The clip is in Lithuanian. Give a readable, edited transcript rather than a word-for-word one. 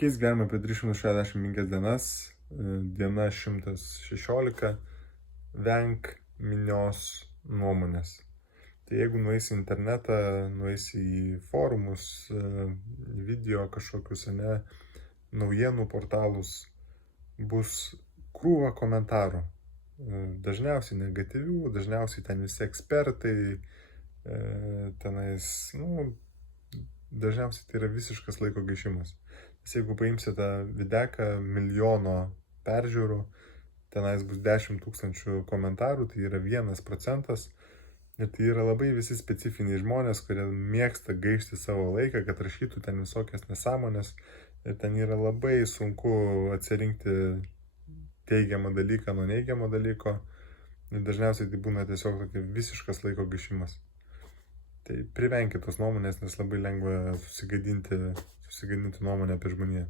Keis gyvenimą apie 365 dienas, diena 116, venk minios nuomonės. Tai jeigu nueisi į internetą, nueisi į forumus, video kažkokius, naujienų portalus, bus krūva komentarų. Dažniausiai negatyvių, dažniausiai ten visi ekspertai, tenais, dažniausiai tai yra visiškas laiko gaišimas. Nes jeigu paimsite videką milijono peržiūrų, tenais bus 10 000 komentarų, tai yra 1%. Ir tai yra labai visi specifiniai žmonės, kurie mėgsta gaišti savo laiką, kad rašytų ten visokias nesąmonės. Ir ten yra labai sunku atsirinkti teigiamą dalyką nuo neigiamo dalyko. Ir dažniausiai tai būna tiesiog tokia visiškas laiko gaišimas. Tai privenkit tos nuomonės, nes labai lengva susigadinti nuomonę apie žmoniją.